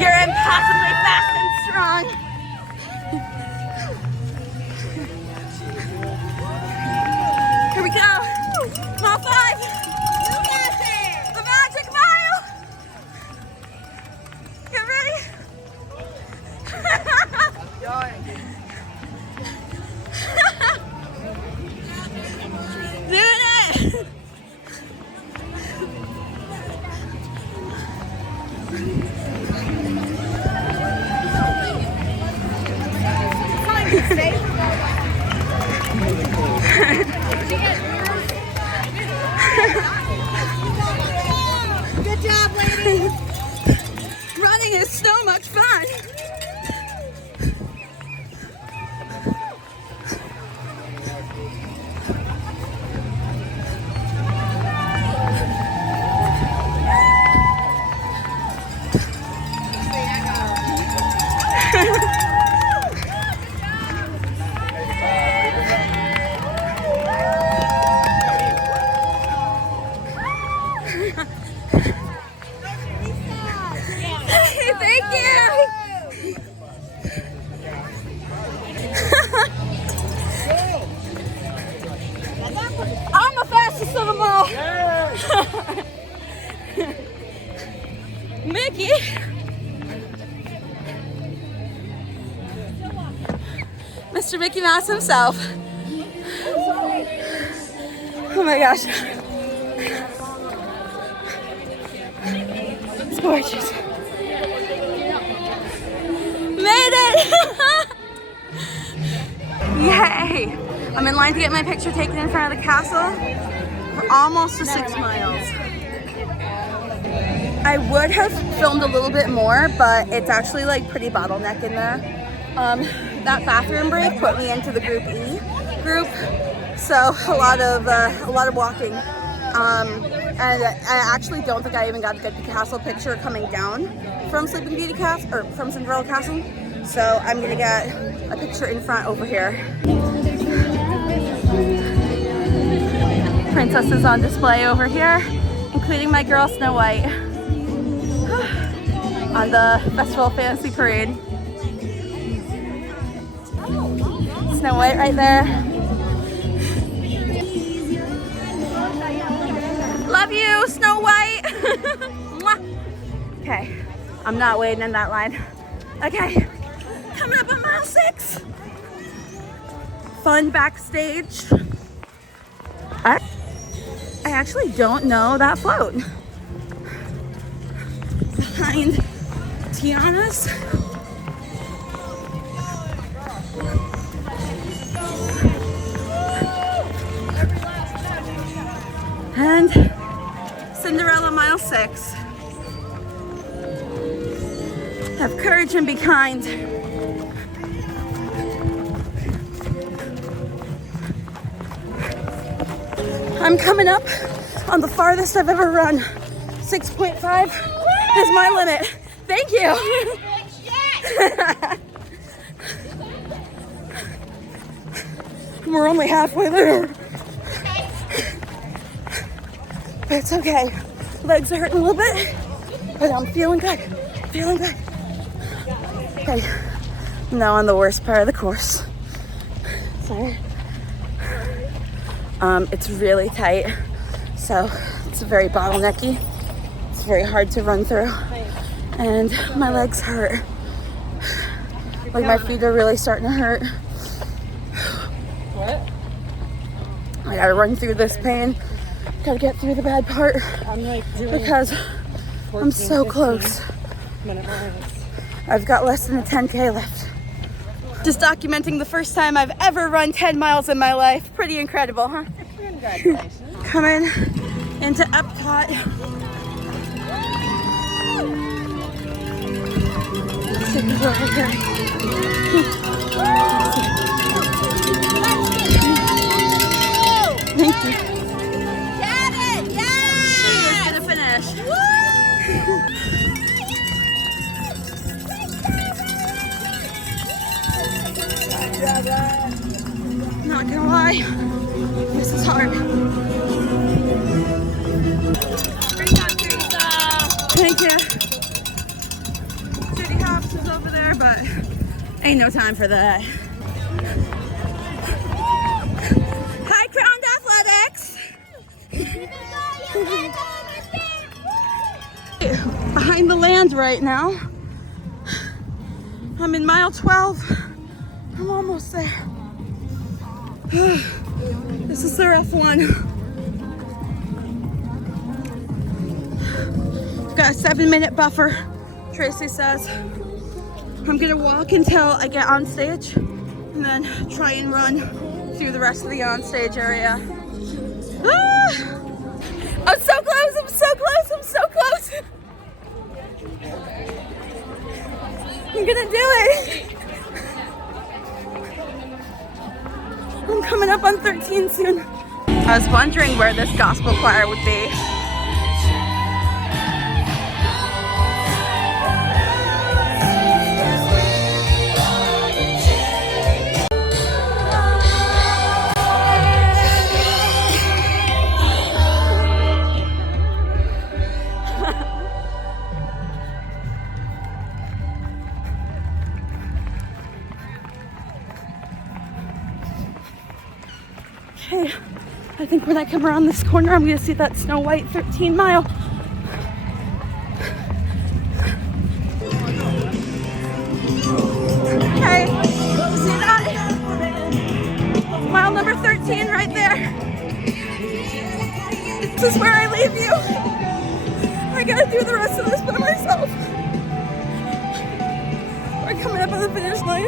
You're impossibly fast and strong. Here we go. Mile 5. The magic mile. Get ready. Doing it. Good job, ladies. Running is so much fun. Mr. Mickey Mouse himself. Oh my gosh. It's gorgeous. Made it! Yay! I'm in line to get my picture taken in front of the castle. We're almost to 6 miles. I would have filmed a little bit more, but it's actually like pretty bottleneck in there. That bathroom break put me into the Group E group, so a lot of walking. And I actually don't think I even got a good castle picture coming down from Sleeping Beauty Castle or from Cinderella Castle. So I'm gonna get a picture in front over here. Princesses on display over here, including my girl Snow White on the Festival Fantasy Parade. Snow White right there. Love you, Snow White. Okay, I'm not waiting in that line. Okay, coming up on mile 6. Fun backstage. I actually don't know that float. Behind Tiana's. And Cinderella mile 6. Have courage and be kind. I'm coming up on the farthest I've ever run. 6.5 is my limit. Thank you. We're only halfway there. But it's okay. Legs are hurting a little bit, but I'm feeling good. Feeling good. Okay, now on the worst part of the course. Sorry. It's really tight, so it's very bottlenecky. It's very hard to run through, and my legs hurt. Like my feet are really starting to hurt. What? I gotta run through this pain. Gotta get through the bad part because I'm so close. I've got less than a 10K left. Just documenting the first time I've ever run 10 miles in my life. Pretty incredible, huh? Congratulations. Coming into Epcot. Thank you. Get it! Yeah! She's gonna finish. Not gonna lie, this is hard. Thank you. City Hops is over there, but ain't no time for that. Hi, Crowned Athletics. Behind the land right now. I'm in mile 12. I'm almost there. This is the rough one. Got a 7-minute buffer, Tracy says. I'm gonna walk until I get on stage and then try and run through the rest of the on stage area. Ah! I'm so close, I'm so close, I'm so close. I'm gonna do it. I'm coming up on 13 soon. I was wondering where this gospel choir would be. Okay, I think when I come around this corner, I'm gonna see that Snow White 13 mile. Okay, see that? 15 right there. This is where I leave you. I gotta do the rest of this by myself. We're coming up on the finish line.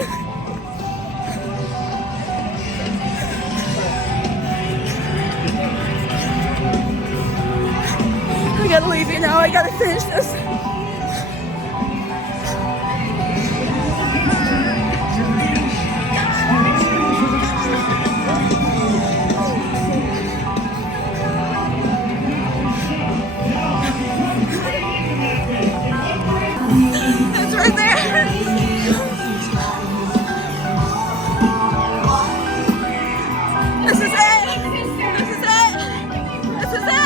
I gotta leave you now. I gotta finish this. It's right there. This is it. This is it. This is it.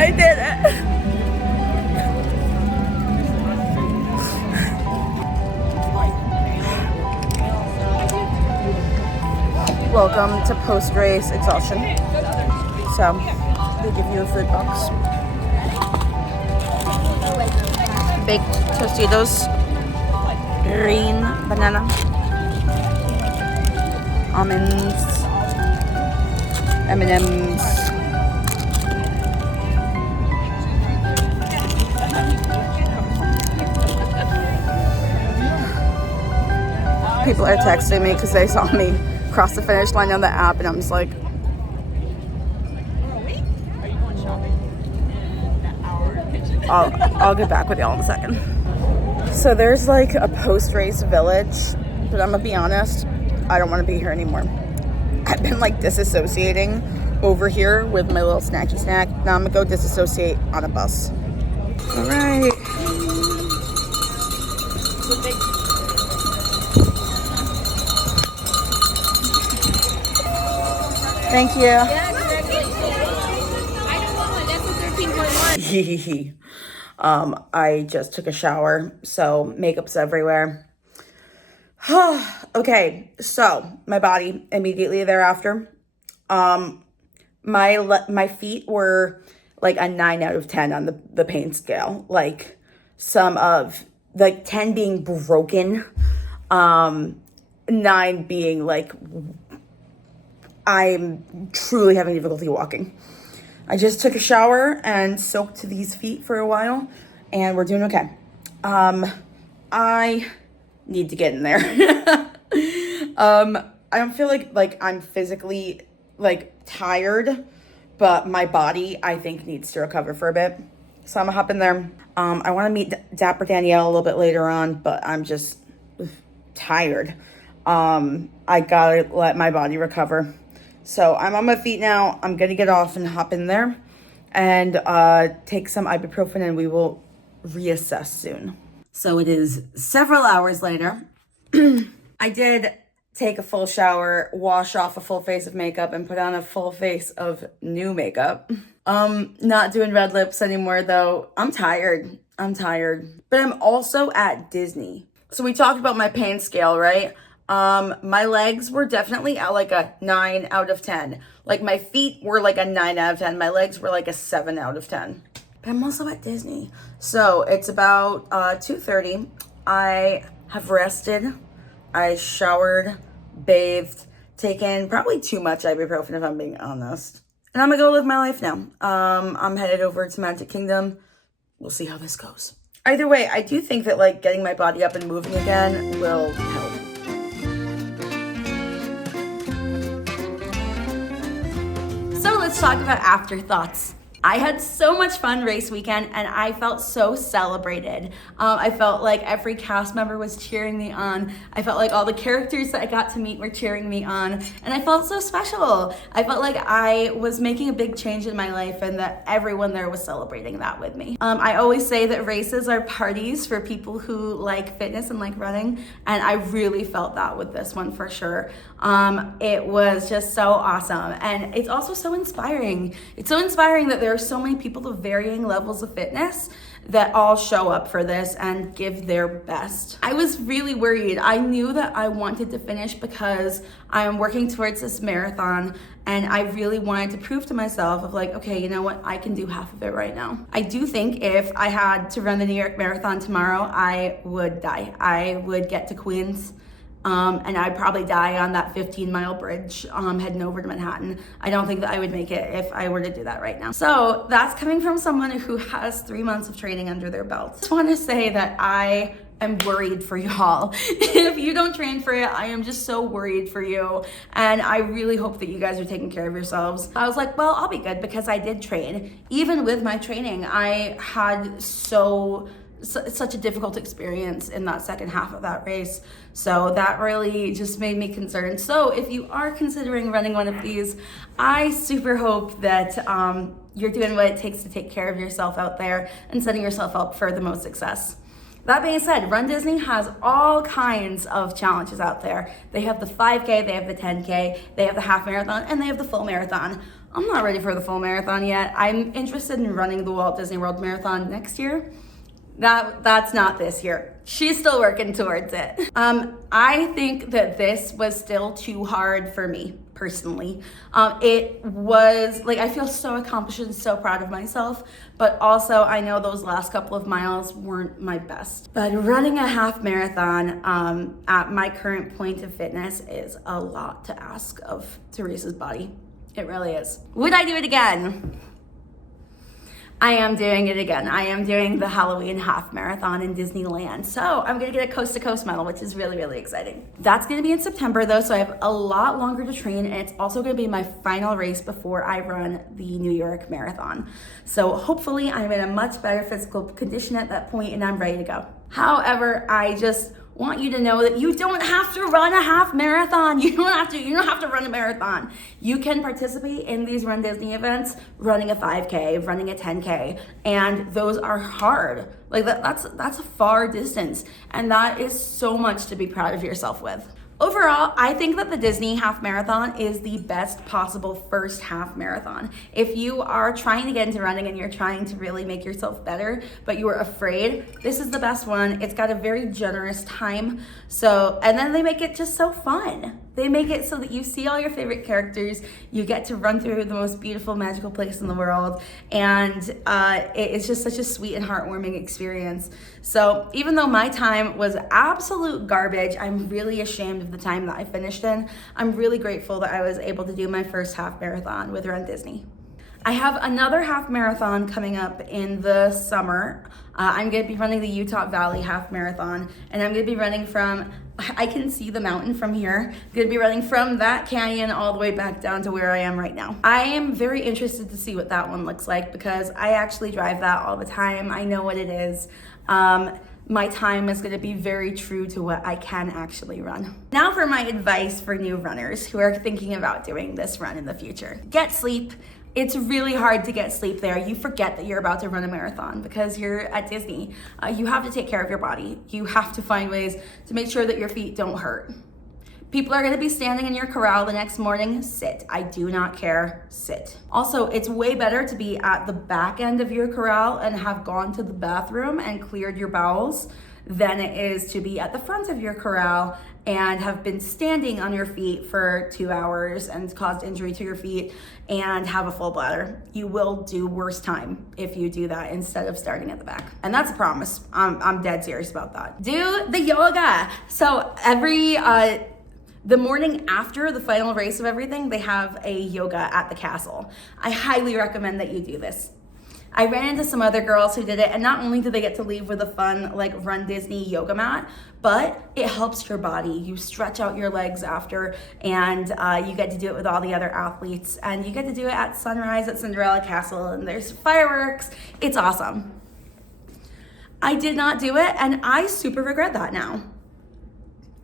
I did it. Welcome to post-race exhaustion. So, they give you a food box. Baked Tostitos, green banana, almonds, M&Ms, people are texting me because they saw me cross the finish line on the app, and I'm just like, I'll get back with y'all in a second. So there's like a post-race village, but I'm gonna be honest, I don't want to be here anymore. I've been like disassociating over here with my little snacky snack. Now I'm gonna go disassociate on a bus. All right. Thank you. Yeah, congratulations. I don't want one. That's a 13.1. I just took a shower, so makeup's everywhere. Okay, so my body immediately thereafter. My feet were like a 9 out of 10 on the pain scale. Like some of like 10 being broken, 9 being like I'm truly having difficulty walking. I just took a shower and soaked these feet for a while, and we're doing okay. I need to get in there. I don't feel like I'm physically like tired, but my body I think needs to recover for a bit. So I'm gonna hop in there. I want to meet Dapper Danielle a little bit later on, but I'm just tired. I gotta let my body recover. So I'm on my feet now. I'm gonna get off and hop in there and take some ibuprofen, and we will reassess soon. So it is several hours later. I did take a full shower, wash off a full face of makeup, and put on a full face of new makeup. Not doing red lips anymore though. I'm tired. But I'm also at Disney. So we talked about my pain scale, right? My legs were definitely at like a 9 out of 10. Like my feet were like a 9 out of 10. My legs were like a 7 out of 10. But I'm also at Disney. So it's about 2:30. I have rested. I showered, bathed, taken probably too much ibuprofen if I'm being honest. And I'm gonna go live my life now. I'm headed over to Magic Kingdom. We'll see how this goes. Either way, I do think that like getting my body up and moving again will help. So let's talk about afterthoughts. I had so much fun race weekend, and I felt so celebrated. I felt like every cast member was cheering me on. I felt like all the characters that I got to meet were cheering me on, and I felt so special. I felt like I was making a big change in my life, and that everyone there was celebrating that with me. I always say that races are parties for people who like fitness and like running, and I really felt that with this one for sure. It was just so awesome, and it's also so inspiring. It's so inspiring that there are so many people of varying levels of fitness that all show up for this and give their best. I was really worried. I knew that I wanted to finish because I'm working towards this marathon, and I really wanted to prove to myself of like, okay, you know what, I can do half of it right now. I do think if I had to run the New York Marathon tomorrow, I would die. I would get to Queens, and I'd probably die on that 15-mile bridge heading over to Manhattan. I don't think that I would make it if I were to do that right now. So that's coming from someone who has 3 months of training under their belt. I just want to say that I am worried for y'all. If you don't train for it, I am just so worried for you. And I really hope that you guys are taking care of yourselves. I was like, well, I'll be good because I did train. Even with my training, I had such a difficult experience in that second half of that race. So that really just made me concerned. So if you are considering running one of these, I super hope that you're doing what it takes to take care of yourself out there and setting yourself up for the most success. That being said, runDisney has all kinds of challenges out there. They have the 5K, they have the 10K, they have the half marathon, and they have the full marathon. I'm not ready for the full marathon yet. I'm interested in running the Walt Disney World Marathon next year. That's not this year. She's still working towards it. I think that this was still too hard for me personally. It was like, I feel so accomplished and so proud of myself, but also I know those last couple of miles weren't my best. But running a half marathon at my current point of fitness is a lot to ask of Teresa's body. It really is. Would I do it again? I am doing it again. I am doing the Halloween half marathon in Disneyland. So I'm gonna get a coast to coast medal, which is really, really exciting. That's gonna be in September though, so I have a lot longer to train, and it's also gonna be my final race before I run the New York Marathon. So hopefully I'm in a much better physical condition at that point and I'm ready to go. However, I just want you to know that you don't have to run a half marathon. You don't have to run a marathon. You can participate in these runDisney events, running a 5K, running a 10K, and those are hard. Like that's a far distance, and that is so much to be proud of yourself with. Overall, I think that the Disney half marathon is the best possible first half marathon. If you are trying to get into running and you're trying to really make yourself better, but you are afraid, this is the best one. It's got a very generous time. And then they make it just so fun. They make it so that you see all your favorite characters, you get to run through the most beautiful, magical place in the world, and it's just such a sweet and heartwarming experience. So even though my time was absolute garbage, I'm really ashamed of the time that I finished in. I'm really grateful that I was able to do my first half marathon with runDisney. I have another half marathon coming up in the summer. I'm gonna be running the Utah Valley half marathon, and I'm gonna be running from, I can see the mountain from here. I'm gonna be running from that canyon all the way back down to where I am right now. I am very interested to see what that one looks like because I actually drive that all the time. I know what it is. My time is gonna be very true to what I can actually run. Now for my advice for new runners who are thinking about doing this run in the future. Get sleep. It's really hard to get sleep there. You forget that you're about to run a marathon because you're at Disney. You have to take care of your body. You have to find ways to make sure that your feet don't hurt. People are gonna be standing in your corral the next morning. Sit. I do not care. Sit. Also, it's way better to be at the back end of your corral and have gone to the bathroom and cleared your bowels than it is to be at the front of your corral and have been standing on your feet for 2 hours and caused injury to your feet and have a full bladder. You will do worse time if you do that instead of starting at the back. And that's a promise. I'm dead serious about that. Do the yoga. So the morning after the final race of everything, they have a yoga at the castle. I highly recommend that you do this. I ran into some other girls who did it, and not only do they get to leave with a fun like runDisney yoga mat, but it helps your body. You stretch out your legs after, and you get to do it with all the other athletes, and you get to do it at sunrise at Cinderella Castle, and there's fireworks. It's awesome. I did not do it, and I super regret that now.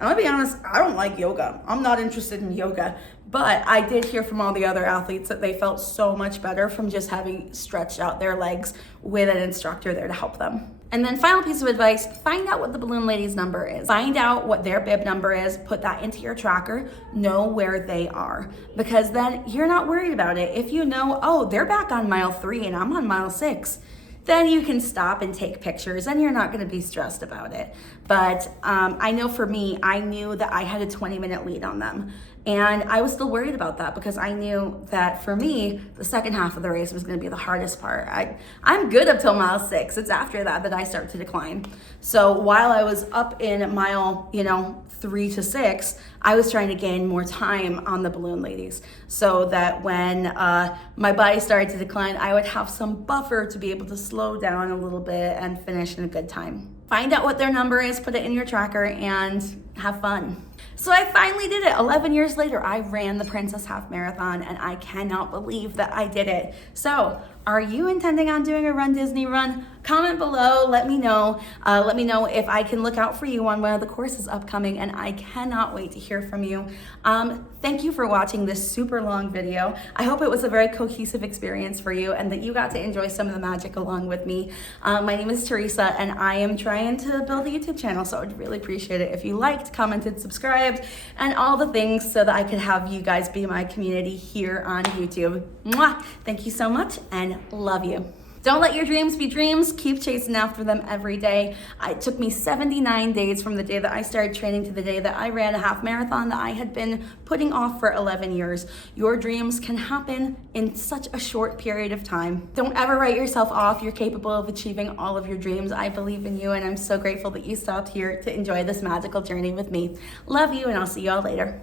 I'm gonna be honest, I don't like yoga. I'm not interested in yoga, but I did hear from all the other athletes that they felt so much better from just having stretched out their legs with an instructor there to help them. And then final piece of advice, find out what the balloon lady's number is. Find out what their bib number is, put that into your tracker, know where they are, because then you're not worried about it. If you know, oh, they're back on mile 3 and I'm on mile 6, then you can stop and take pictures and you're not gonna be stressed about it. But I know for me, I knew that I had a 20-minute lead on them. And I was still worried about that because I knew that for me, the second half of the race was gonna be the hardest part. I'm good up till mile 6. It's after that I start to decline. So while I was up in mile, 3 to 6, I was trying to gain more time on the balloon ladies so that when my body started to decline, I would have some buffer to be able to slow down a little bit and finish in a good time. Find out what their number is, put it in your tracker, and have fun. So I finally did it. 11 years later, I ran the Princess Half Marathon, and I cannot believe that I did it. So are you intending on doing a Run Disney run? Comment below, let me know. Let me know if I can look out for you on one of the courses upcoming, and I cannot wait to hear from you. Thank you for watching this super long video. I hope it was a very cohesive experience for you and that you got to enjoy some of the magic along with me. My name is Teresa, and I am trying to build a YouTube channel, so I would really appreciate it if you liked, commented, subscribed, and all the things so that I could have you guys be my community here on YouTube. Mwah! Thank you so much, and love you. Don't let your dreams be dreams. Keep chasing after them every day. It took me 79 days from the day that I started training to the day that I ran a half marathon that I had been putting off for 11 years. Your dreams can happen in such a short period of time. Don't ever write yourself off. You're capable of achieving all of your dreams. I believe in you, and I'm so grateful that you stopped here to enjoy this magical journey with me. Love you, and I'll see you all later.